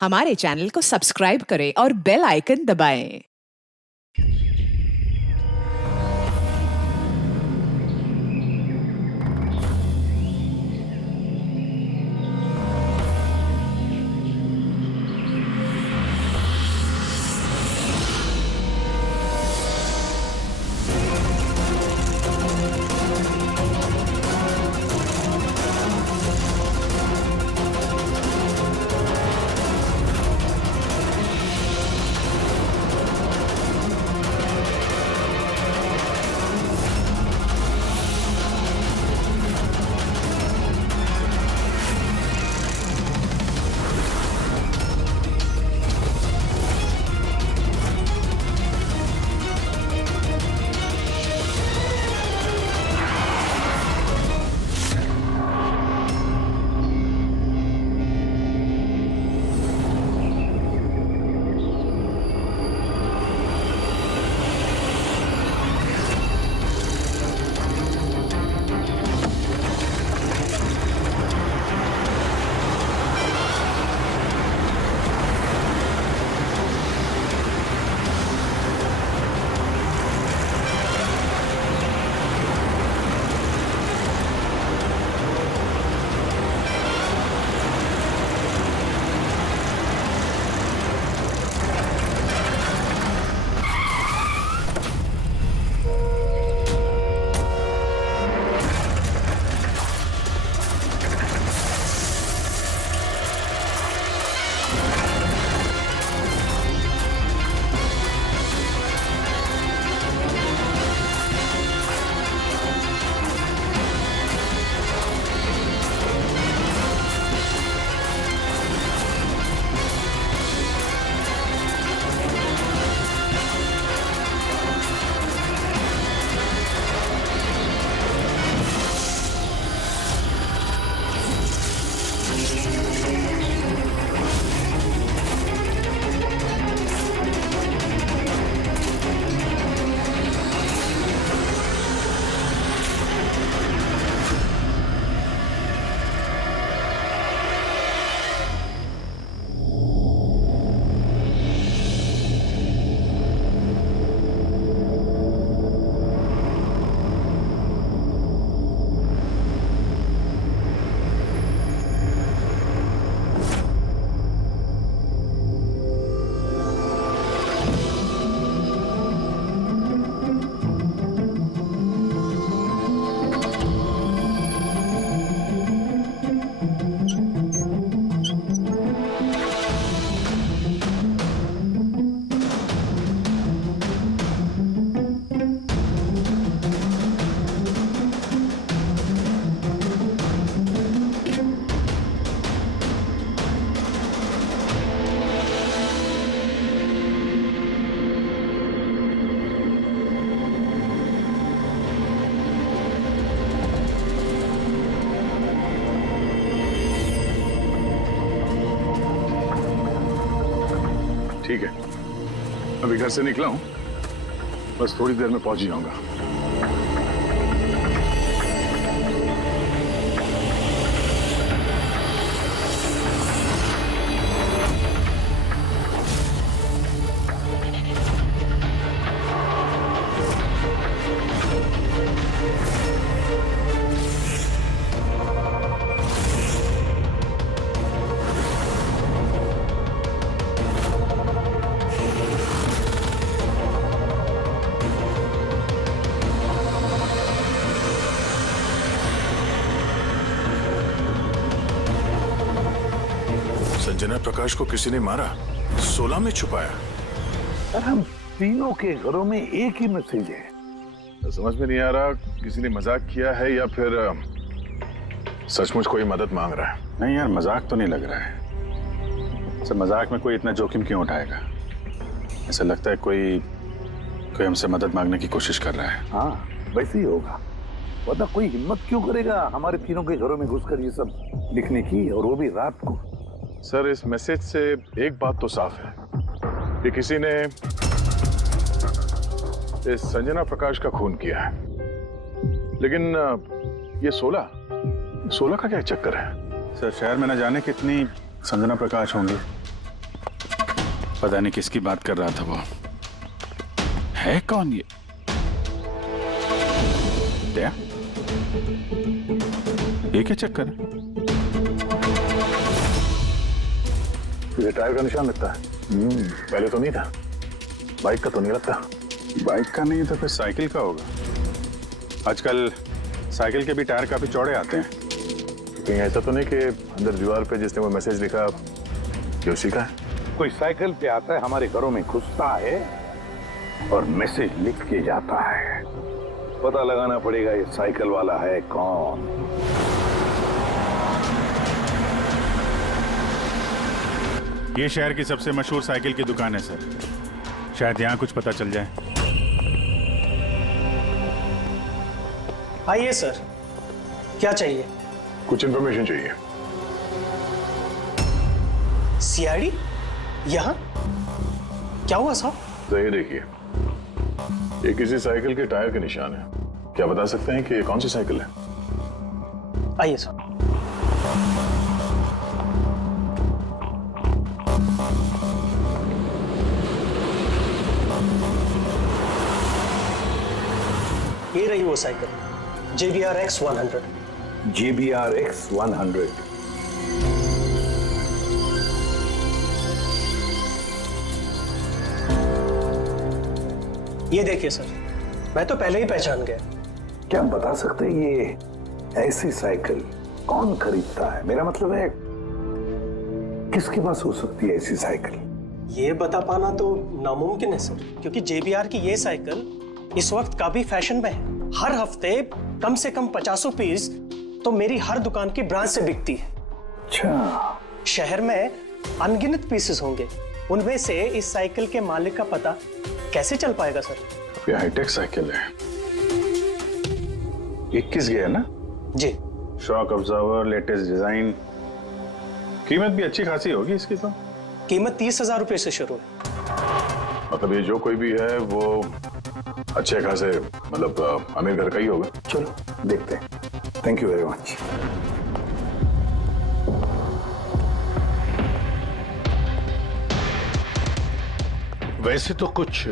हमारे चैनल को सब्सक्राइब करें और बेल आइकन दबाएं। ठीक है, अभी घर से निकला हूं, बस थोड़ी देर में पहुंच ही जाऊंगा। संजना प्रकाश को किसी ने मारा, 16 में छुपाया। सर, हम तीनों के घरों में एक ही मैसेज है। समझ में नहीं आ रहा किसी ने मजाक किया है या फिर सचमुच कोई मदद मांग रहा है। नहीं यार, मजाक तो नहीं लग रहा है। सर, मजाक में कोई इतना जोखिम क्यों उठाएगा? ऐसा लगता है कोई हमसे मदद मांगने की कोशिश कर रहा है। हाँ, वैसे ही होगा, वरना कोई हिम्मत क्यों करेगा हमारे तीनों के घरों में घुसकर ये सब लिखने की, और वो भी रात को। सर, इस मैसेज से एक बात तो साफ है कि किसी ने इस संजना प्रकाश का खून किया है, लेकिन ये 16 का क्या चक्कर है? सर, शहर में न जाने कितनी संजना प्रकाश होंगी, पता नहीं किसकी बात कर रहा था वो। है कौन ये? दया? ये क्या चक्कर है? ये टायर का निशान लगता है। पहले तो नहीं था। बाइक का तो नहीं लगता। बाइक का नहीं तो फिर साइकिल का होगा। आजकल साइकिल के भी टायर काफी चौड़े आते हैं। कहीं ऐसा तो नहीं कि अंदर दीवार पे जिसने वो मैसेज लिखा ये उसी का है? कोई साइकिल पे आता है, हमारे घरों में घुसता है और मैसेज लिख के जाता है। पता लगाना पड़ेगा ये साइकिल वाला है कौन। ये शहर की सबसे मशहूर साइकिल की दुकान है सर। शायद यहाँ कुछ पता चल जाए। आइए सर, क्या चाहिए? कुछ इंफॉर्मेशन चाहिए। सीआईडी यहाँ? क्या हुआ साहब? तो ये देखिए, ये किसी साइकिल के टायर के निशान है। क्या बता सकते हैं कि ये कौन सी साइकिल है? आइए सर। ये रही वो साइकिल, JBR-X 100। JBR-X 100। ये देखिए सर, मैं तो पहले ही पहचान गया। क्या बता सकते हैं ये ऐसी साइकिल कौन खरीदता है? मेरा मतलब है किसके पास हो सकती है ऐसी साइकिल? ये बता पाना तो नामुमकिन है सर, क्योंकि JBR की ये साइकिल इस वक्त काफी फैशन में है। हर हफ्ते कम से कम 50 पीस तो मेरी हर दुकान की ब्रांच से बिकती है। अच्छा, शहर में अनगिनत पीसेस होंगे, उनमें से इस साइकिल के मालिक का पता कैसे चल पाएगा सर? ये हाईटेक साइकिल है। 21 गया ना? जी। Shock absorber, latest design. कीमत भी अच्छी खासी होगी इसकी तो। कीमत 30,000 रुपए से शुरू है। मतलब ये जो कोई भी है वो अच्छे खासे मतलब अमीर घर का ही होगा। चलो देखते हैं। Thank you very much. वैसे तो कुछ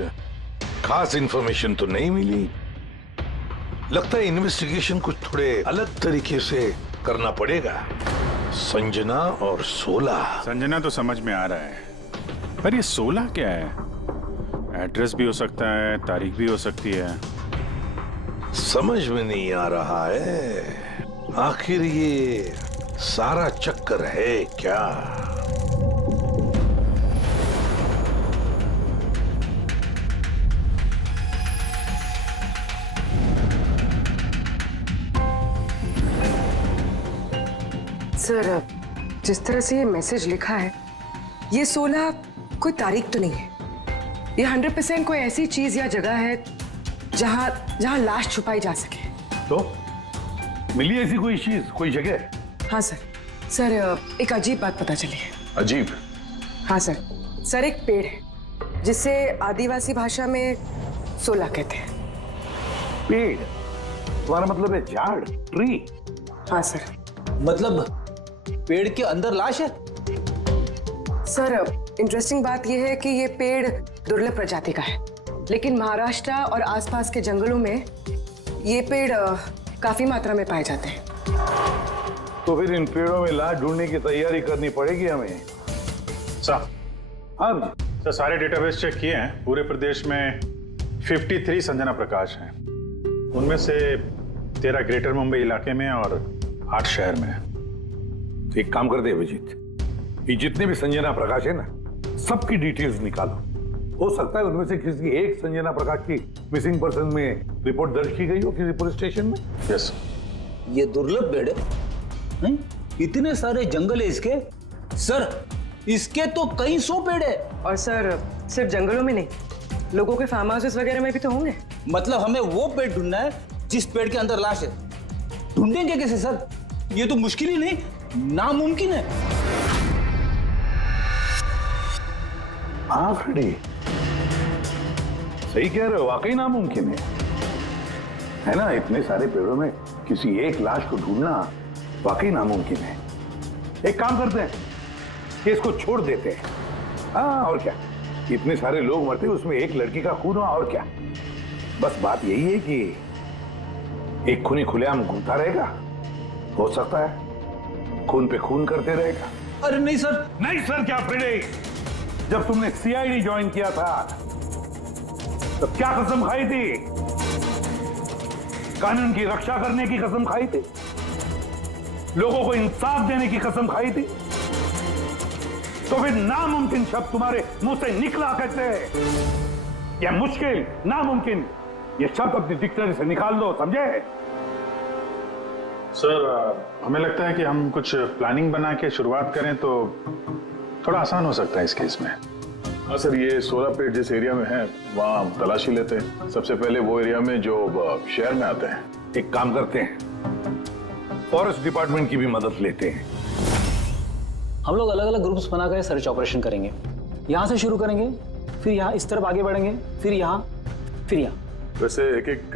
खास इंफॉर्मेशन तो नहीं मिली। लगता है इन्वेस्टिगेशन कुछ थोड़े अलग तरीके से करना पड़ेगा। संजना और 16। संजना तो समझ में आ रहा है, पर ये 16 क्या है? एड्रेस भी हो सकता है, तारीख भी हो सकती है। समझ में नहीं आ रहा है आखिर ये सारा चक्कर है क्या। सर, जिस तरह से ये मैसेज लिखा है, ये 16 कोई तारीख तो नहीं है। ये 100% कोई ऐसी चीज या जगह है जहां लाश छुपाई जा सके। तो मिली ऐसी कोई चीज, कोई जगह? हाँ सर। सर, एक अजीब बात पता चली है। अजीब? हाँ सर। सर, एक पेड़ है जिसे आदिवासी भाषा में 16 कहते हैं। पेड़? तुम्हारा मतलब है झाड़, ट्री? हाँ सर। मतलब पेड़ के अंदर लाश है? सर, इंटरेस्टिंग बात यह है कि ये पेड़ दुर्लभ प्रजाति का है, लेकिन महाराष्ट्र और आसपास के जंगलों में ये पेड़ काफी मात्रा में पाए जाते हैं। तो फिर इन पेड़ों में लाश ढूंढने की तैयारी करनी पड़ेगी हमें। सर, हाँ सर, सारे डेटाबेस चेक किए हैं। पूरे प्रदेश में 53 संजना प्रकाश हैं। उनमें से 13 ग्रेटर मुंबई इलाके में और 8 शहर में है। तो एक काम करते हैं अभिजीत, ये जितने भी संजना प्रकाश है ना, सबकी डिटेल्स निकालो। हो सकता है उनमें से किसी एक संजना प्रकाश की मिसिंग पर्सन में रिपोर्ट दर्ज की गई हो किसी पुलिस स्टेशन में। यस। ये दुर्लभ पेड़ है? इतने सारे जंगल है इसके। सर, इसके तो कई 100 पेड़ है। और सर, सिर्फ जंगलों में नहीं, लोगों के फार्म हाउसेस वगैरह में भी तो होंगे। मतलब हमें वो पेड़ ढूंढना है जिस पेड़ के अंदर लाश है। ढूंढेंगे कैसे सर? ये तो मुश्किल ही नहीं, नामुमकिन है। हाँ फ्रेडी, सही कह रहे हो, वाकई नामुमकिन है ना? इतने सारे पेड़ों में किसी एक लाश को ढूंढना वाकई नामुमकिन है। एक काम करते हैं कि इसको छोड़ देते हैं। हाँ, और क्या, इतने सारे लोग मरते उसमें एक लड़की का खून हुआ, और क्या? बस बात यही है कि एक खूनी खुलेआम घूमता रहेगा, हो सकता है खून पे खून करते रहेगा। अरे नहीं सर। नहीं सर क्या फ्रेडे? जब तुमने सीआईडी ज्वाइन किया था तो क्या कसम खाई थी? कानून की रक्षा करने की कसम खाई थी, लोगों को इंसाफ देने की कसम खाई थी। तो फिर नामुमकिन शब्द तुम्हारे मुंह से निकला कैसे? या मुश्किल, नामुमकिन, ये शब्द अपनी डिक्शनरी से निकाल दो, समझे? सर हमें लगता है कि हम कुछ प्लानिंग बना के शुरुआत करें तो थोड़ा आसान हो सकता है इस केस में। हाँ सर, ये 16 पेड़ जिस एरिया में है वहाँ हम तलाशी लेते हैं। सबसे पहले वो एरिया में जो शहर में आते हैं। एक काम करते हैं, फॉरेस्ट डिपार्टमेंट की भी मदद लेते हैं। हम लोग अलग अलग ग्रुप्स बनाकर सर्च ऑपरेशन करेंगे। यहाँ से शुरू करेंगे, फिर यहाँ इस तरफ आगे बढ़ेंगे, फिर यहाँ, फिर यहाँ। वैसे एक एक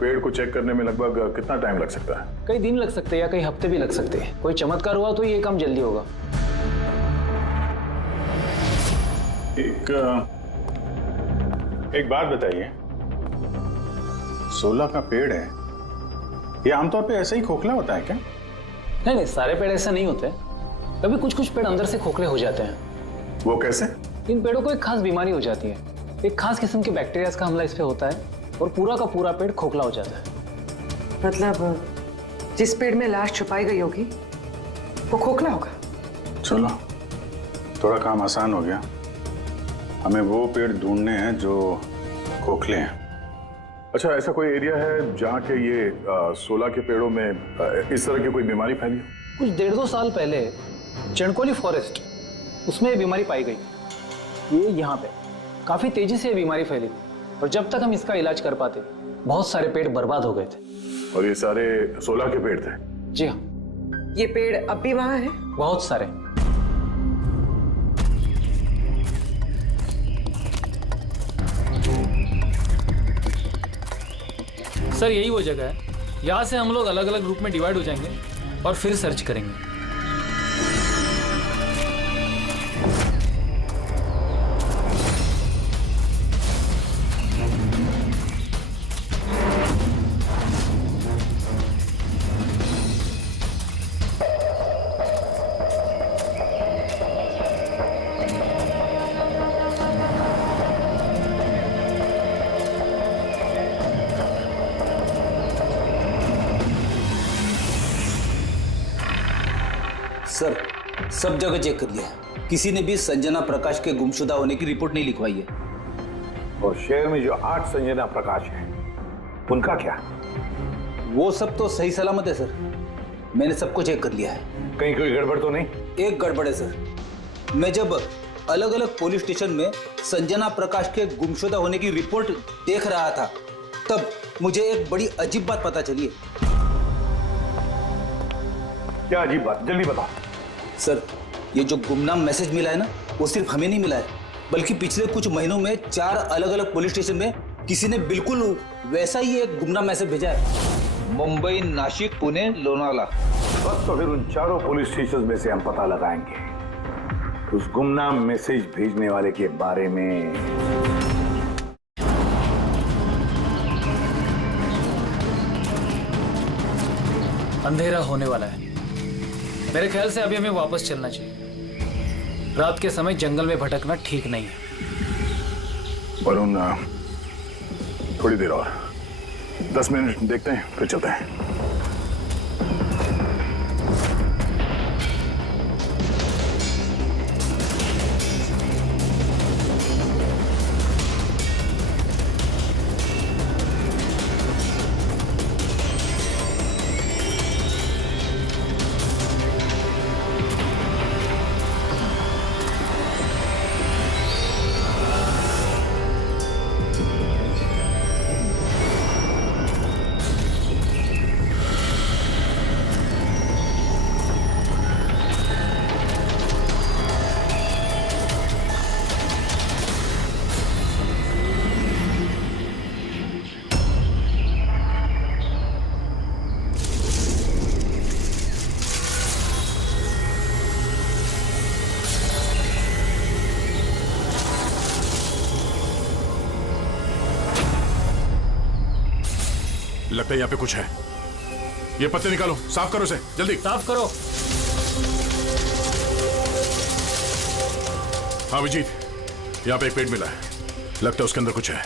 पेड़ को चेक करने में लगभग कितना टाइम लग सकता है? कई दिन लग सकते हैं या कई हफ्ते भी लग सकते हैं। कोई चमत्कार हुआ तो ये काम जल्दी होगा। एक बात बताइए, 16 का पेड़ है, ये आमतौर पे ऐसे ही खोखला होता है क्या? नहीं नहीं, सारे पेड़ ऐसे नहीं होते। कभी कुछ कुछ पेड़ अंदर से खोखले हो जाते हैं। वो कैसे? इन पेड़ों को एक खास बीमारी हो जाती है। एक खास किस्म के बैक्टीरिया का हमला इस पे होता है और पूरा का पूरा पेड़ खोखला हो जाता है। मतलब जिस पेड़ में लाश छुपाई गई होगी वो खोखला होगा। चलो थोड़ा काम आसान हो गया। हमें वो पेड़ ढूंढने हैं जो खोखले हैं। अच्छा, ऐसा कोई एरिया है जहाँ के ये 16 के पेड़ों में इस तरह की कोई बीमारी फैली हो? कुछ 1.5-2 साल पहले चणकोली फॉरेस्ट, उसमें ये बीमारी पाई गई। ये यहाँ पे काफी तेजी से ये बीमारी फैली थी और जब तक हम इसका इलाज कर पाते बहुत सारे पेड़ बर्बाद हो गए थे। और ये सारे 16 के पेड़ थे? जी हाँ। ये पेड़ अब भी वहां है? बहुत सारे। सर यही वो जगह है। यहाँ से हम लोग अलग अलग ग्रुप में डिवाइड हो जाएंगे और फिर सर्च करेंगे। सर सब जगह चेक कर लिया, किसी ने भी संजना प्रकाश के गुमशुदा होने की रिपोर्ट नहीं लिखवाई है। और शहर में जो 8 संजना प्रकाश है उनका क्या? वो सब तो सही सलामत है सर, मैंने सबको चेक कर लिया है। कहीं कोई गड़बड़ तो नहीं? एक गड़बड़ है सर। मैं जब अलग अलग पुलिस स्टेशन में संजना प्रकाश के गुमशुदा होने की रिपोर्ट देख रहा था तब मुझे एक बड़ी अजीब बात पता चली है। क्या अजीब बात? जल्दी बताओ। सर ये जो गुमनाम मैसेज मिला है ना, वो सिर्फ हमें नहीं मिला है, बल्कि पिछले कुछ महीनों में 4 अलग अलग पुलिस स्टेशन में किसी ने बिल्कुल वैसा ही एक गुमनाम मैसेज भेजा है। मुंबई, नासिक, पुणे, लोनावाला। बस तो फिर उन चारों पुलिस स्टेशन में से हम पता लगाएंगे उस गुमनाम मैसेज भेजने वाले के बारे में। अंधेरा होने वाला है। मेरे ख्याल से अभी हमें वापस चलना चाहिए। रात के समय जंगल में भटकना ठीक नहीं है। वरुण, थोड़ी देर और 10 मिनट देखते हैं फिर चलते हैं। लगता है यहाँ पे कुछ है। ये पत्ते निकालो, साफ करो इसे, जल्दी साफ करो। हाँ विजीत, यहाँ पे एक पेट मिला है, लगता है उसके अंदर कुछ है।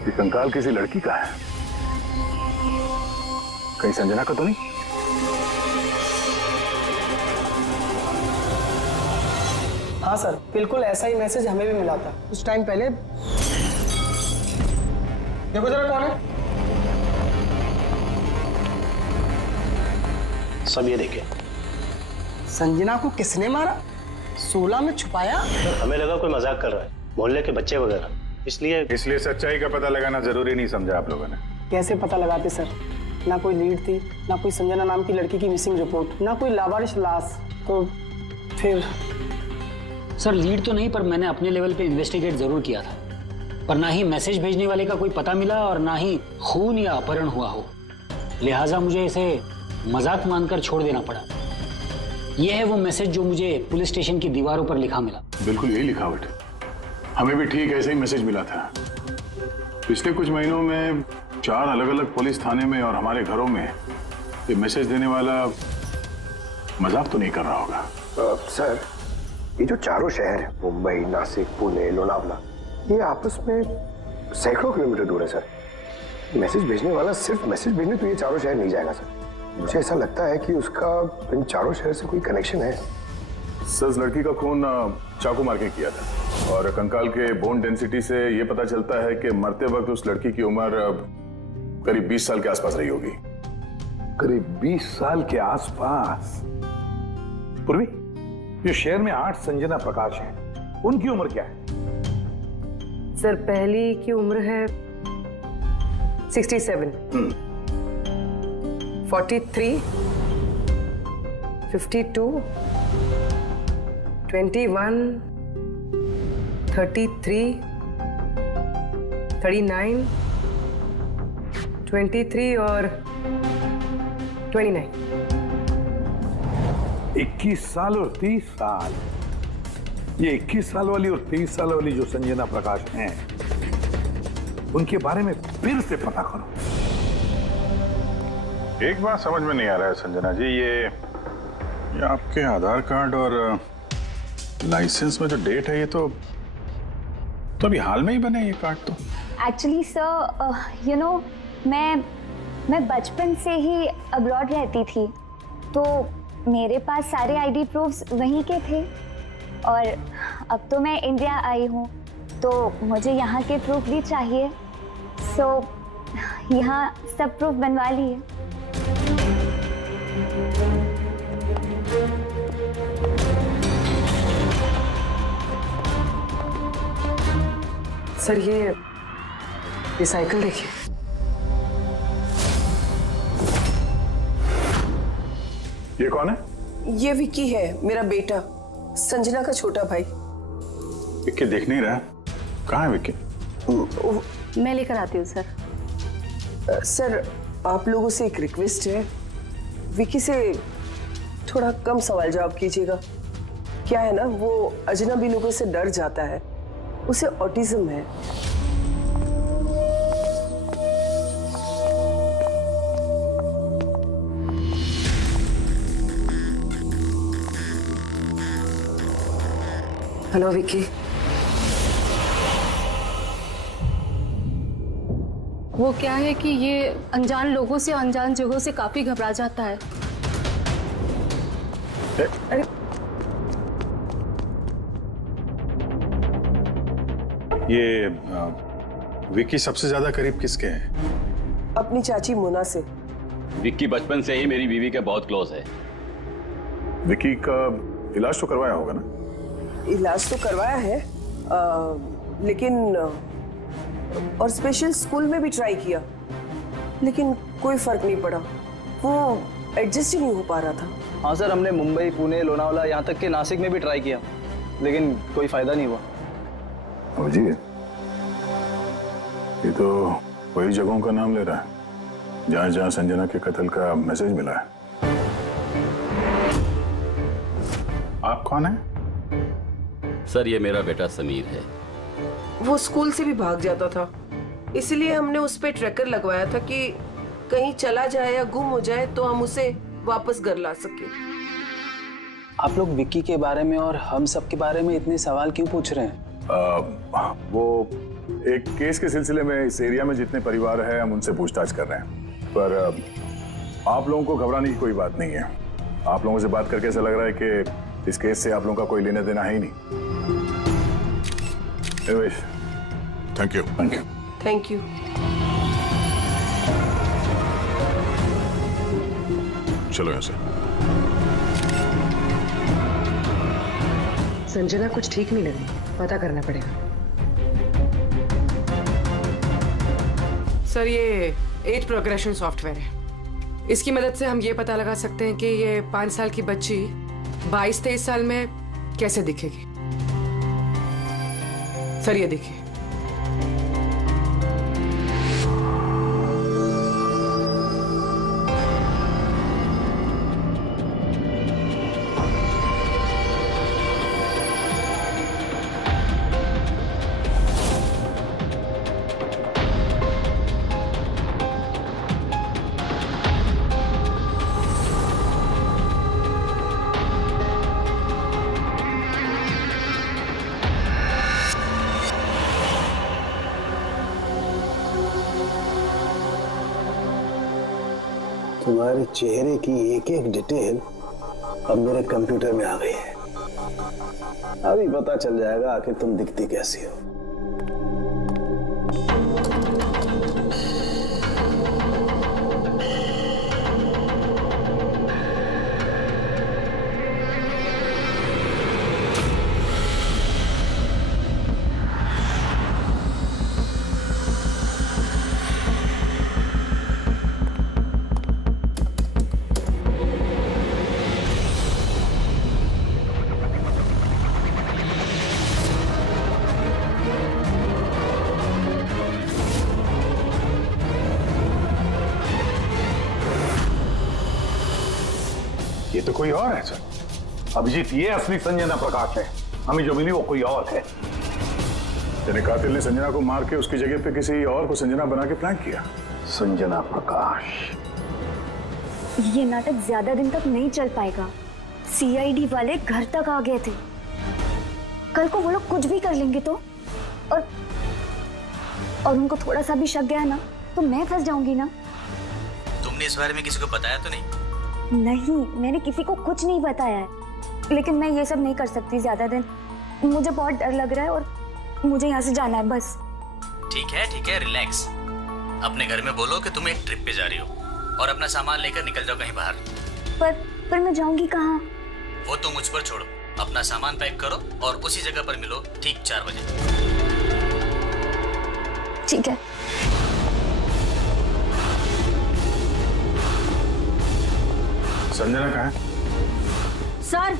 ये कंकाल किसी लड़की का है, कहीं संजना का तो नहीं? हाँ सर, बिल्कुल ऐसा ही मैसेज हमें भी मिला था कुछ टाइम पहले। देखो जरा कौन है। सब ये देखिए। संजना को किसने मारा? 16 में छुपाया? हमें लगा कोई मजाक कर रहा है, मोहल्ले के बच्चे वगैरह, इसलिए सच्चाई का पता लगाना जरूरी नहीं समझा आप लोगों ने। कैसे पता लगाते सर? ना कोई लीड थी, ना कोई संजना नाम की लड़की की मिसिंग रिपोर्ट, ना कोई लावारिश लाश, तो फिर सर लीड तो नहीं, पर मैंने अपने लेवल पे इन्वेस्टिगेट जरूर किया था, पर ना ही मैसेज भेजने वाले का कोई पता मिला और ना ही खून या अपहरण हुआ हो, लिहाजा मुझे इसे मजाक मानकर छोड़ देना पड़ा। यह है वो मैसेज जो मुझे पुलिस स्टेशन की दीवारों पर लिखा मिला। बिल्कुल यही लिखावट, हमें भी ठीक ऐसे ही मैसेज मिला था। पिछले कुछ महीनों में 4 अलग अलग पुलिस थाने में और हमारे घरों में ये मैसेज देने वाला मजाक तो नहीं कर रहा होगा। सर, ये जो चारों शहर है, मुंबई, नासिक, पुणे, लोनावला, ये आपस में सैकड़ों किलोमीटर दूर है सर। मैसेज भेजने वाला सिर्फ मैसेज भेजने तो ये चारों शहर नहीं जाएगा सर। मुझे ऐसा लगता है कि उसका इन चारों शहर से कोई कनेक्शन है। सर, उस लड़की का खून चाकू मार के किया था और कंकाल के बोन डेंसिटी से ये पता चलता है कि मरते वक्त उस लड़की की उम्र करीब 20 साल के आसपास रही होगी। करीब 20 साल के आसपास। पूर्वी, जो शहर में 8 संजना प्रकाश हैं, उनकी उम्र क्या है? सर, पहली की उम्र है 67, 43, 52, 21, 33, 39, 23 और 29। 21 साल और 30 साल। ये 21 साल वाली और 30 साल वाली जो संजना प्रकाश हैं, उनके बारे में फिर से पता करो। एक बात समझ में नहीं आ रहा है संजना जी, ये आपके आधार कार्ड और लाइसेंस में जो डेट है, ये तो अभी हाल में ही बने ये कार्ड तो। एक्चुअली सर, यू नो, मैं बचपन से ही अब्रॉड रहती थी, तो मेरे पास सारे आईडी प्रूफ्स वहीं के थे और अब तो मैं इंडिया आई हूँ, तो मुझे यहाँ के प्रूफ भी चाहिए। सो यहाँ सब प्रूफ बनवा लिए। सर, ये साइकिल देखिए। ये कौन है? ये विक्की है, मेरा बेटा, संजना का छोटा भाई। विक्की देख नहीं रहा, कहाँ है विक्की? मैं लेकर आती हूँ सर। सर, आप लोगों से एक रिक्वेस्ट है, विक्की से थोड़ा कम सवाल जवाब कीजिएगा। क्या है ना, वो अजनबी लोगों से डर जाता है, उसे ऑटिज्म है। हेलो विक्की। वो क्या है कि ये अनजान लोगों से, अनजान जगहों से काफी घबरा जाता है। अरे ये विक्की सबसे ज्यादा करीब किसके हैं? अपनी चाची मोना से। विक्की बचपन से ही मेरी बीवी के बहुत क्लोज है। विक्की का इलाज तो करवाया होगा ना? इलाज तो करवाया है, लेकिन और स्पेशल स्कूल में भी ट्राई किया, लेकिन कोई फर्क नहीं पड़ा। वो एडजस्ट ही नहीं हो पा रहा था। हाँ सर, हमने मुंबई, पुणे, लोनावला, यहाँ तक के नासिक में भी ट्राई किया, लेकिन कोई फायदा नहीं हुआ। जी, ये तो वही जगहों का नाम ले रहा है जहां जहां संजना के कत्ल का मैसेज मिला है। आप कौन है? सर, ये मेरा बेटा समीर है। वो स्कूल से भी भाग जाता था, इसलिए हमने उस पे ट्रैकर लगवाया था कि कहीं चला जाए या गुम हो जाए तो हम उसे वापस घर ला सके। आप लोग विक्की के बारे में और हम सब के बारे में इतने सवाल क्यों पूछ रहे हैं? वो एक केस के सिलसिले में इस एरिया में जितने परिवार हैं हम उनसे पूछताछ कर रहे हैं, पर आप लोगों को घबराने की कोई बात नहीं है। आप लोगों से बात करके ऐसा लग रहा है कि इस केस से आप लोगों का कोई लेना देना है ही नहीं। Thank you. Thank you. Thank you. चलो यहाँ से। संजना कुछ ठीक नहीं लगी, पता करना पड़ेगा। सर, ये एज प्रोग्रेशन सॉफ्टवेयर है। इसकी मदद से हम ये पता लगा सकते हैं कि ये 5 साल की बच्ची 22-23 साल में कैसे दिखेगी। सर, ये देखिए। तुम्हारे चेहरे की एक एक डिटेल अब मेरे कंप्यूटर में आ गई है। अभी पता चल जाएगा आखिर तुम दिखती कैसी हो। ये तो कोई और है सर। अभिजीत, ये असली संजना प्रकाश है। हमें जो मिली वो कोई और है। यानी कातिल ने संजना को मार के उसकी जगह पे किसी और को संजना बना के प्लान किया। संजना प्रकाश। ये नाटक ज्यादा दिन तक नहीं चल पाएगा। सीआईडी वाले घर तक आ गए थे। कल को वो लोग कुछ भी कर लेंगे तो, और उनको थोड़ा सा भी शक गया ना तो मैं फंस जाऊंगी ना। तुमने इस बारे में किसी को बताया तो नहीं? नहीं, मैंने किसी को कुछ नहीं बताया है, लेकिन मैं ये सब नहीं कर सकती ज्यादा दिन। मुझे बहुत डर लग रहा है और मुझे यहाँ से जाना है बस। ठीक है, रिलैक्स। अपने घर में बोलो कि तुम एक ट्रिप पे जा रही हो और अपना सामान लेकर निकल जाओ कहीं बाहर। पर मैं जाऊंगी कहाँ? वो तुम मुझ पर छोड़ो। अपना सामान पैक करो और उसी जगह पर मिलो ठीक 4 बजे। ठीक है। संजना कहाँ है? सर।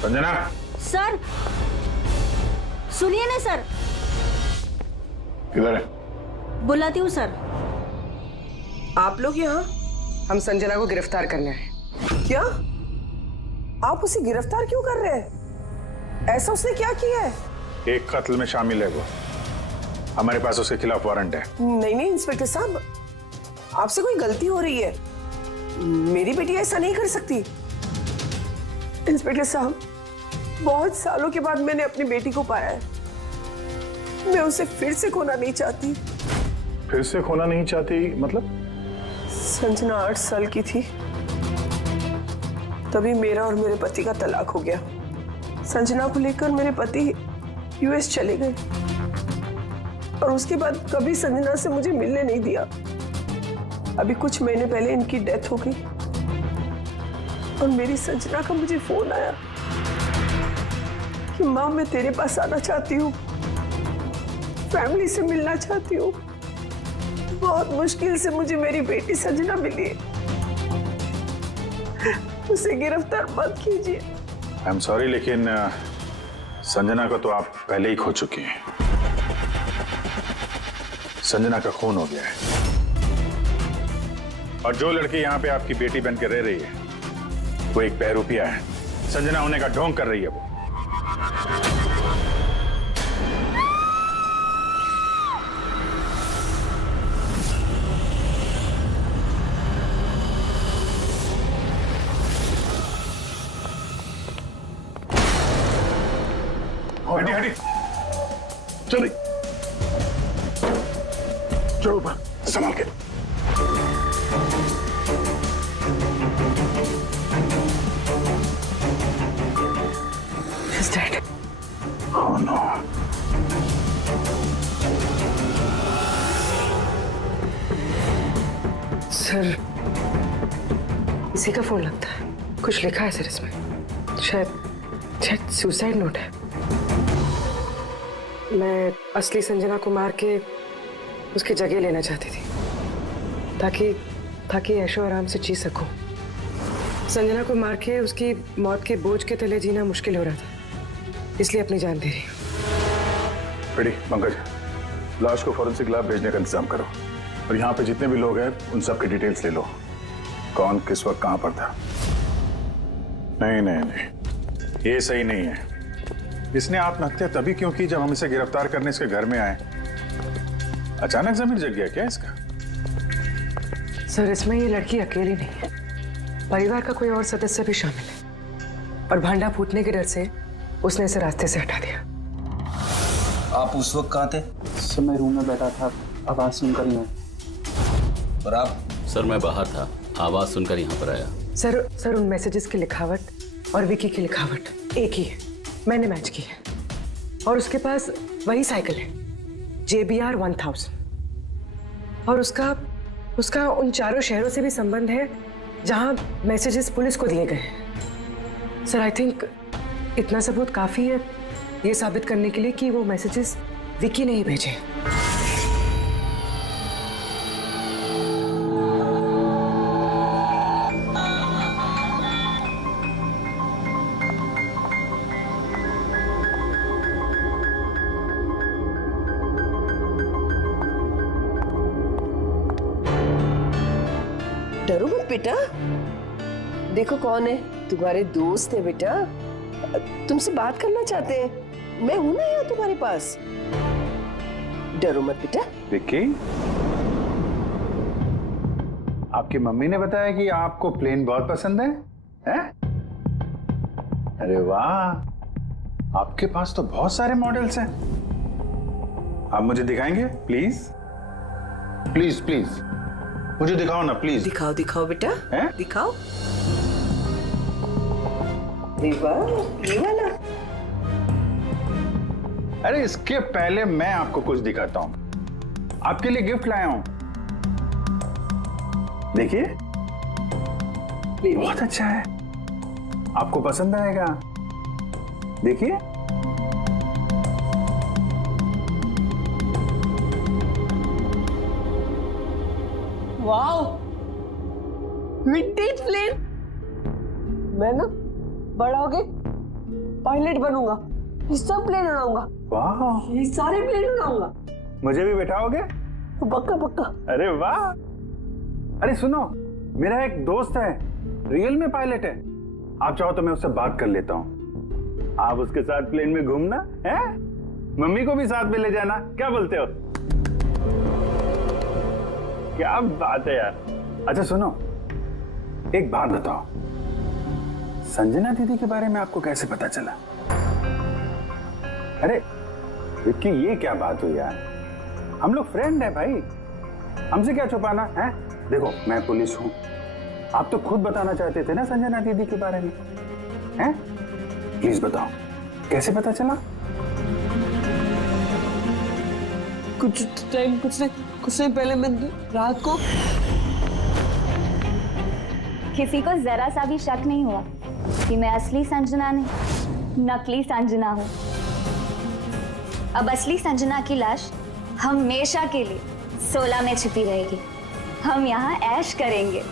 संजना। सर, सुनिए ना सर। किधर है? बुलाती हूँ सर। आप लोग यहाँ? हम संजना को गिरफ्तार करने आए। क्या? आप उसे गिरफ्तार क्यों कर रहे हैं? ऐसा उसने क्या किया है? एक कत्ल में शामिल है वो। हमारे पास उसके खिलाफ वारंट है। नहीं इंस्पेक्टर साहब, आपसे कोई गलती हो रही है। मेरी बेटी ऐसा नहीं कर सकती। इंस्पेक्टर साहब, बहुत सालों के बाद मैंने अपनी बेटी को पाया है। मैं उसे फिर से खोना नहीं चाहती। फिर से खोना नहीं चाहती मतलब? संजना 8 साल की थी, तभी मेरा और मेरे पति का तलाक हो गया। संजना को लेकर मेरे पति यूएस चले गए और उसके बाद कभी संजना से मुझे मिलने नहीं दिया। अभी कुछ महीने पहले इनकी डेथ हो गई और मेरी संजना का मुझे फोन आया कि माँ, मैं तेरे पास आना चाहती हूँ, फैमिली से मिलना चाहती हूँ। बहुत मुश्किल से मुझे मेरी बेटी संजना मिली है। उसे गिरफ्तार मत कीजिए। आई एम सॉरी, लेकिन संजना को तो आप पहले ही खो चुकी हैं। संजना का खून हो गया है और जो लड़की यहाँ पे आपकी बेटी बन के रह रही है वो एक बहरूपिया है। संजना होने का ढोंग कर रही है वो। हटी हटी, चलिए चलो ऊपर, संभाल के। He's dead. Oh no. Sir, इसी का फोन लगता है। कुछ लिखा है सर इसमें। शायद सुसाइड नोट है। मैं असली संजना को मार के उसकी जगह लेना चाहती थी ताकि ऐशो आराम से जी सकूं। संजना को मार के उसकी मौत के बोझ के तले जीना मुश्किल हो रहा था, इसलिए अपनी जान दे रही हूँ। बेटी पंकज, लाश को फॉरेंसिक लैब भेजने का इंतजाम करो और यहाँ पे जितने भी लोग हैं उन सब की डिटेल्स ले लो। कौन किस वक्त कहाँ पर था। नहीं नहीं नहीं, ये सही नहीं है। इसने आत्महत्या तभी क्यों की जब हम इसे गिरफ्तार करने इसके घर में आए। अचानक जमीन जग गया क्या इसका? सर, इसमें ये लड़की अकेली नहीं है, परिवार का कोई और सदस्य भी शामिल है और भांडा फूटने के डर से उसने इसे रास्ते से हटा दिया। आप उस वक्त कहाँ थे? सर मैं रूम में बैठा था, आवाज सुनकर ही। और आप? सर मैं बाहर था, आवाज सुनकर यहाँ पर आया। सर उन मैसेजेस की लिखावट और विकी की लिखावट एक ही है, मैंने मैच की है। और उसके पास वही साइकिल है, JBR 1000, और उसका उन चारों शहरों से भी संबंध है जहां मैसेजेस पुलिस को दिए गए हैं। सर, आई थिंक इतना सबूत काफी है ये साबित करने के लिए कि वो मैसेजेस विकी ने ही भेजे। डरो मत बेटा, देखो कौन है, तुम्हारे दोस्त है बेटा, तुमसे बात करना चाहते हैं। मैं हूं ना यहाँ तुम्हारे पास, डरो मत बेटा। विक्की, आपकी मम्मी ने बताया कि आपको प्लेन बहुत पसंद है, हैं? अरे वाह, आपके पास तो बहुत सारे मॉडल्स हैं। आप मुझे दिखाएंगे प्लीज? प्लीज प्लीज मुझे दिखाओ ना प्लीज। दिखाओ दिखाओ बेटा, हैं? दिखाओ। ये वाला। अरे इसके पहले मैं आपको कुछ दिखाता हूं। आपके लिए गिफ्ट लाया हूं, देखिए, बहुत अच्छा है, आपको पसंद आएगा। देखिए, वाओ, विंटेज प्लेन। मैं ना बड़ा हो के पायलट बनूंगा, ये सब प्लेन उड़ाऊंगा। वाह, ये सारे प्लेन उड़ाऊंगा। मुझे भी बैठाओगे? पक्का पक्का। अरे वाह। अरे सुनो, मेरा एक दोस्त है, रियल में पायलट है, आप चाहो तो मैं उससे बात कर लेता हूँ। आप उसके साथ प्लेन में घूमना है, मम्मी को भी साथ में ले जाना, क्या बोलते हो? क्या बात है यार। अच्छा सुनो, एक बात बताओ, संजना दीदी के बारे में आपको कैसे पता चला? अरे विक्की, ये क्या बात हुई यार, हम लोग फ्रेंड है भाई, हमसे क्या छुपाना है? देखो मैं पुलिस हूं, आप तो खुद बताना चाहते थे ना संजना दीदी के बारे में, हैं? प्लीज बताओ, कैसे पता चला? कुछ नहीं पहले मैं रात को किसी को जरा सा भी शक नहीं हुआ कि मैं असली संजना नहीं, नकली संजना हूँ। अब असली संजना की लाश हमेशा के लिए 16 में छिपी रहेगी। हम यहाँ ऐश करेंगे।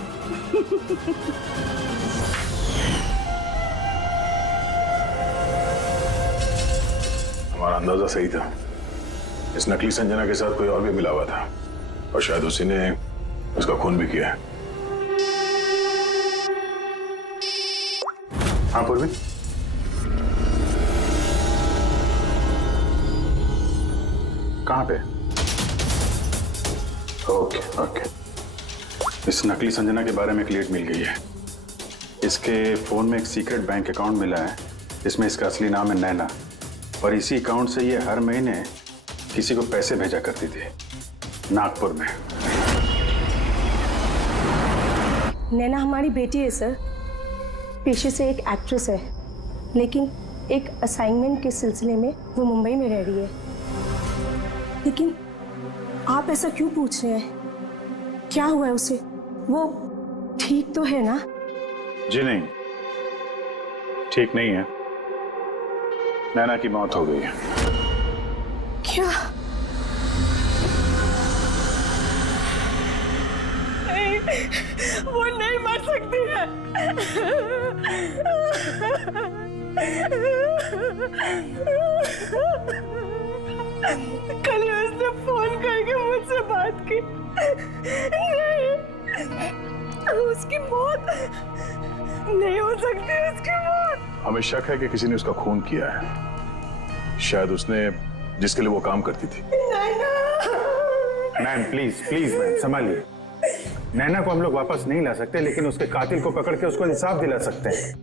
हमारा अंदाजा सही था, इस नकली संजना के साथ कोई और भी मिला हुआ था और शायद उसी ने उसका खून भी किया है। हाँ पूर्वी, कहाँ पे? ओके ओके, इस नकली संजना के बारे में एक लीड मिल गई है। इसके फोन में एक सीक्रेट बैंक अकाउंट मिला है, इसमें इसका असली नाम है नैना, और इसी अकाउंट से ये हर महीने किसी को पैसे भेजा करती थी नागपुर में। नैना हमारी बेटी है सर, पेशे से एक एक्ट्रेस है, लेकिन एक असाइनमेंट के सिलसिले में वो मुंबई में रह रही है। लेकिन आप ऐसा क्यों पूछ रहे हैं? क्या हुआ है उसे? वो ठीक तो है ना? जी नहीं, ठीक नहीं है। नैना की मौत हो गई है। क्या? वो नहीं मर सकती है। कल उसने फोन करके मुझसे बात की। नहीं, उसकी मौत नहीं हो सकती, उसकी मौत। हमें शक है कि किसी ने उसका खून किया है, शायद उसने जिसके लिए वो काम करती थी। मैम प्लीज प्लीज मैम संभालिए। नैना को हम लोग वापस नहीं ला सकते, लेकिन उसके कातिल को पकड़ के उसको इंसाफ दिला सकते हैं।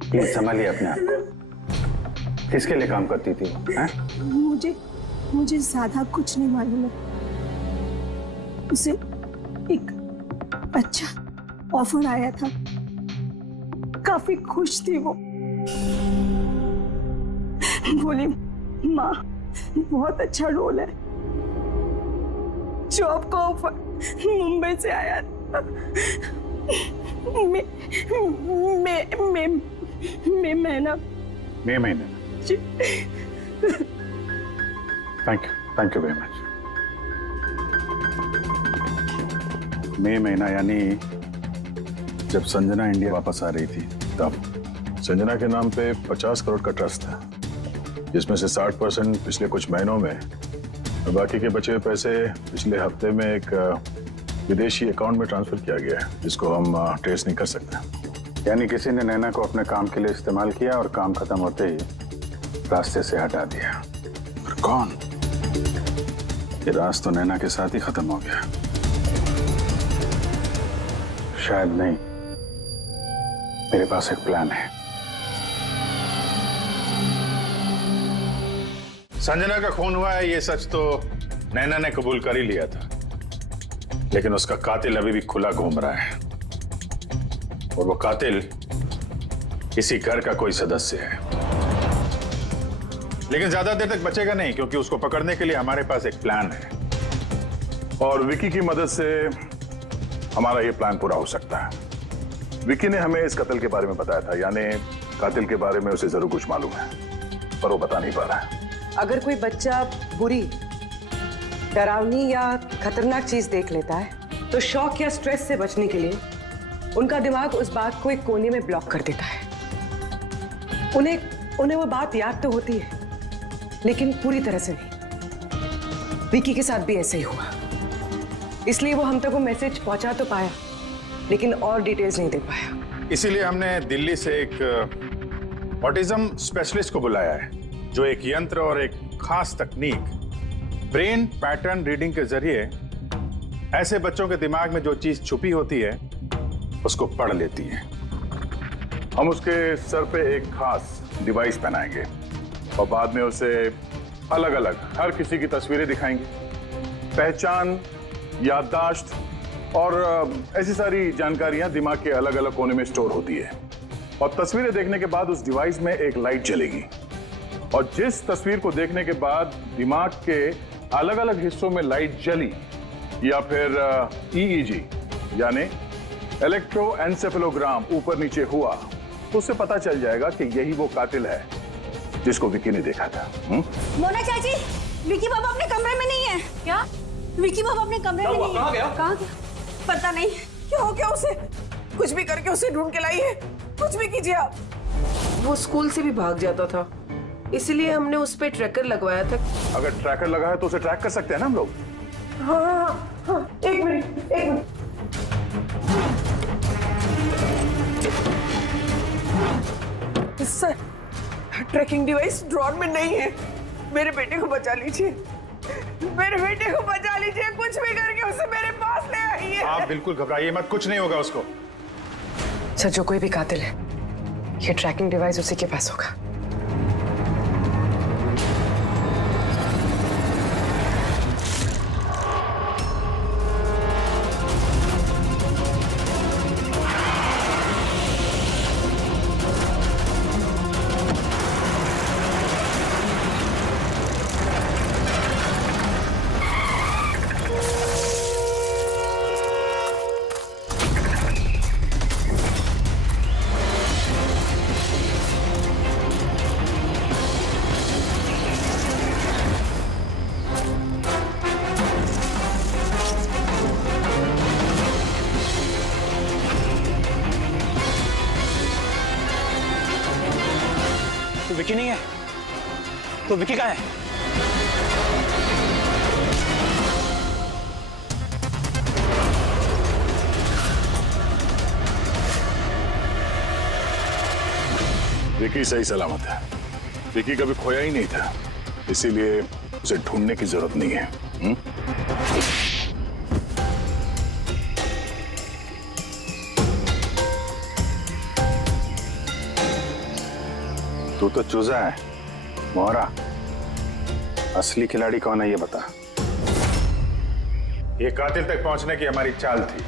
प्लीज संभालिए अपने आप को। किसके लिए काम करती थी वो? मुझे ज्यादा कुछ नहीं मालूम है। उसे एक अच्छा ऑफर आया था, काफी खुश थी वो। बोली माँ बहुत अच्छा रोल है। जॉब का ऑफर मुंबई से आया था। मई महीने। Thank you very much. मई महीना यानी जब संजना इंडिया वापस आ रही थी तब। संजना के नाम पे 50 करोड़ का ट्रस्ट था, जिसमें से 60% पिछले कुछ महीनों में और बाकी के बचे हुए पैसे पिछले हफ्ते में एक विदेशी अकाउंट में ट्रांसफर किया गया है, जिसको हम ट्रेस नहीं कर सकते। यानी किसी ने नैना को अपने काम के लिए इस्तेमाल किया और काम खत्म होते ही रास्ते से हटा दिया। पर कौन? ये राज तो नैना के साथ ही खत्म हो गया। शायद नहीं, मेरे पास एक प्लान है। संजना का खून हुआ है ये सच तो नैना ने कबूल कर ही लिया था, लेकिन उसका कातिल अभी भी खुला घूम रहा है, और वो कातिल इसी घर का कोई सदस्य है। लेकिन ज्यादा देर तक बचेगा नहीं, क्योंकि उसको पकड़ने के लिए हमारे पास एक प्लान है, और विकी की मदद से हमारा ये प्लान पूरा हो सकता है। विकी ने हमें इस कत्ल के बारे में बताया था, यानी कातिल के बारे में उसे जरूर कुछ मालूम है, पर वो बता नहीं पा रहा है। अगर कोई बच्चा बुरी, डरावनी या खतरनाक चीज देख लेता है तो शॉक या स्ट्रेस से बचने के लिए उनका दिमाग उस बात को एक कोने में ब्लॉक कर देता है। उन्हें वो बात याद तो होती है, लेकिन पूरी तरह से नहीं। विकी के साथ भी ऐसे ही हुआ, इसलिए वो हम तक वो मैसेज पहुंचा तो पाया, लेकिन और डिटेल्स नहीं दे पाया। इसीलिए हमने दिल्ली से एक ऑटिज्म स्पेशलिस्ट को बुलाया है, जो एक यंत्र और एक खास तकनीक ब्रेन पैटर्न रीडिंग के जरिए ऐसे बच्चों के दिमाग में जो चीज छुपी होती है उसको पढ़ लेती है। हम उसके सर पे एक खास डिवाइस पहनाएंगे और बाद में उसे अलग अलग हर किसी की तस्वीरें दिखाएंगे। पहचान, याददाश्त और ऐसी सारी जानकारियां दिमाग के अलग अलग कोने में स्टोर होती है, और तस्वीरें देखने के बाद उस डिवाइस में एक लाइट जलेगी, और जिस तस्वीर को देखने के बाद दिमाग के अलग अलग हिस्सों में लाइट जली या फिर EEG यानी इलेक्ट्रोएन्सेफेलोग्राम ऊपर नीचे हुआ, तो उससे पता चल जाएगा कि यही वो कातिल है जिसको विकी ने देखा था। मोना चाची, विकी बाबा अपने कमरे में नहीं है। क्या? विकी बाबा अपने कमरे में नहीं है। कहाँ गया? पता नहीं। क्या हो गया उसे? कुछ भी करके उसे ढूंढ के लाइए, कुछ भी कीजिए आप। वो स्कूल से भी भाग जाता था, इसलिए हमने उस पे ट्रैकर लगवाया था। अगर ट्रैकर लगा है तो उसे ट्रैक कर सकते हैं ना हम लोग। हाँ, एक minute. Sir, tracking device drawer में नहीं है। मेरे बेटे को बचा लीजिए, मेरे बेटे को बचा लीजिए, कुछ भी करके उसे मेरे पास ले आइए। आप बिल्कुल घबराइए मत, कुछ नहीं होगा उसको। सर, जो कोई भी कातिल है, ये ट्रैकिंग डिवाइस उसी के पास होगा। तो विकी नहीं है, तो विकी कहाँ है? विकी सही सलामत है। विकी कभी खोया ही नहीं था, इसीलिए उसे ढूंढने की जरूरत नहीं है। तू तो चूजा है मोहरा, असली खिलाड़ी कौन है ये बता। ये कातिल तक पहुंचने की हमारी चाल थी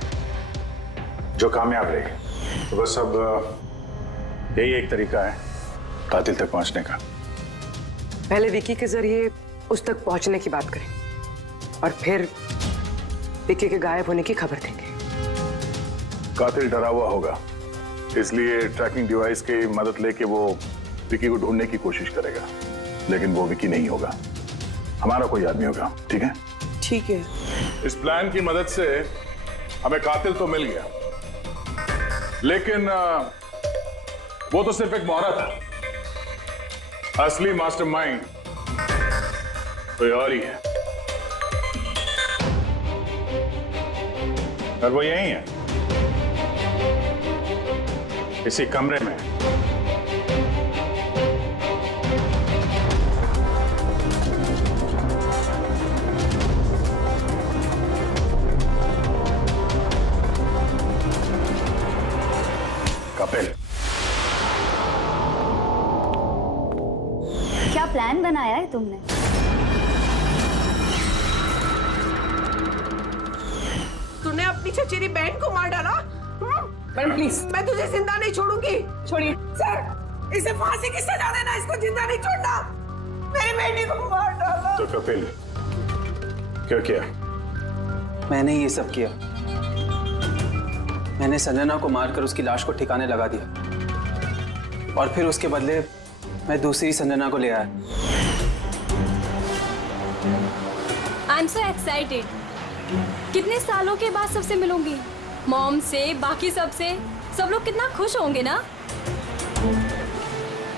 जो कामयाब रही। तो बस अब यही एक तरीका है कातिल तक पहुंचने का। पहले विकी के जरिए उस तक पहुंचने की बात करें और फिर विकी के गायब होने की खबर देंगे। कातिल डरा हुआ होगा, इसलिए ट्रैकिंग डिवाइस की मदद लेके वो विकी को ढूंढने की कोशिश करेगा, लेकिन वो विकी नहीं होगा, हमारा कोई आदमी होगा। ठीक है? ठीक है। इस प्लान की मदद से हमें कातिल तो मिल गया, लेकिन वो तो सिर्फ एक मोहरा था। असली मास्टरमाइंड कोई और ही है, और वो यही है, इसी कमरे में। कपिल, क्या प्लान बनाया है तुमने? तूने अपनी चचेरी बहन को मार डाला? मैडम प्लीज, मैं तुझे जिंदा नहीं छोड़ूंगी। छोड़िए सर, इसे फांसी की सजा देना, इसको जिंदा नहीं छोड़ना। मेरी बेटी को मार डाला। तो कपिल क्यों किया? मैंने ये सब किया। मैंने संजना को मारकर उसकी लाश को ठिकाने लगा दिया और फिर उसके बदले मैं दूसरी संजना को ले आया। I am so excited. कितने सालों के बाद सबसे मिलूंगी, मॉम से, बाकी सबसे। सब लोग कितना खुश होंगे ना।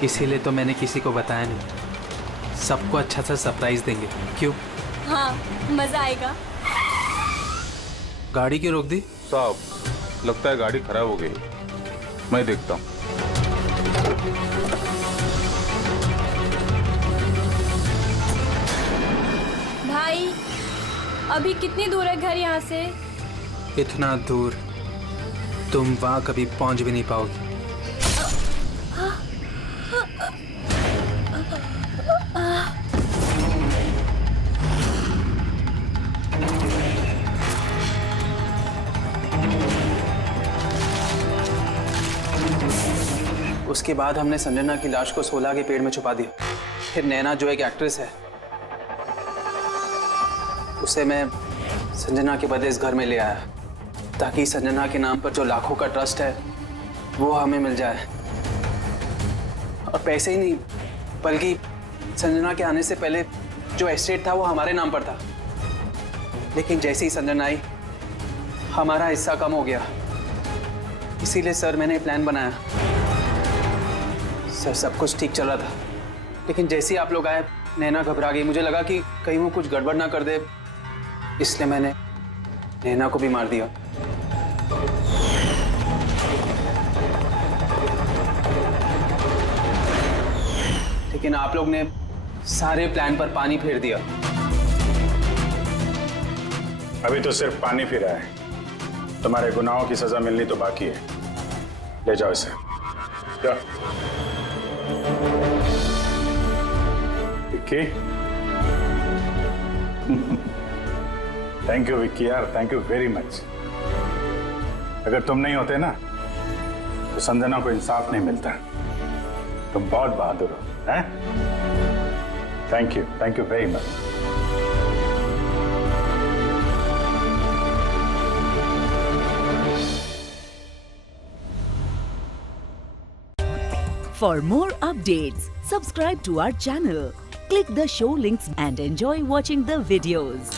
इसीलिए तो मैंने किसी को बताया नहीं। सबको अच्छा सा सरप्राइज देंगे। क्यों? हाँ, मजा आएगा। गाड़ी क्यों रोक दी? साहब, लगता है गाड़ी खराब हो गई, मैं देखता हूँ। भाई, अभी कितनी दूर है घर यहाँ से? इतना दूर तुम वहां कभी पहुंच भी नहीं पाओगी। उसके बाद हमने संजना की लाश को 16 के पेड़ में छुपा दिया। फिर नैना जो एक एक्ट्रेस है, उसे मैं संजना के बदले इस घर में ले आया ताकि संजना के नाम पर जो लाखों का ट्रस्ट है वो हमें मिल जाए। और पैसे ही नहीं, बल्कि संजना के आने से पहले जो एस्टेट था वो हमारे नाम पर था। लेकिन जैसे ही संजना आई, हमारा हिस्सा कम हो गया। इसीलिए सर मैंने प्लान बनाया। सर, सब कुछ ठीक चल रहा था, लेकिन जैसे ही आप लोग आए नैना घबरा गई। मुझे लगा कि कहीं वो कुछ गड़बड़ ना कर दे, इसलिए मैंने नैना को भी मार दिया। लेकिन आप लोग ने सारे प्लान पर पानी फेर दिया। अभी तो सिर्फ पानी फिरा है, तुम्हारे गुनाहों की सजा मिलनी तो बाकी है। ले जाओ इसे। जाओ। विक्की, थैंक यू विक्की यार, थैंक यू वेरी मच। अगर तुम नहीं होते ना तो संजना को इंसाफ नहीं मिलता। तुम बहुत बहादुर हो, हैं? Thank you very much. For more updates, subscribe to our channel, click the show links and enjoy watching the videos.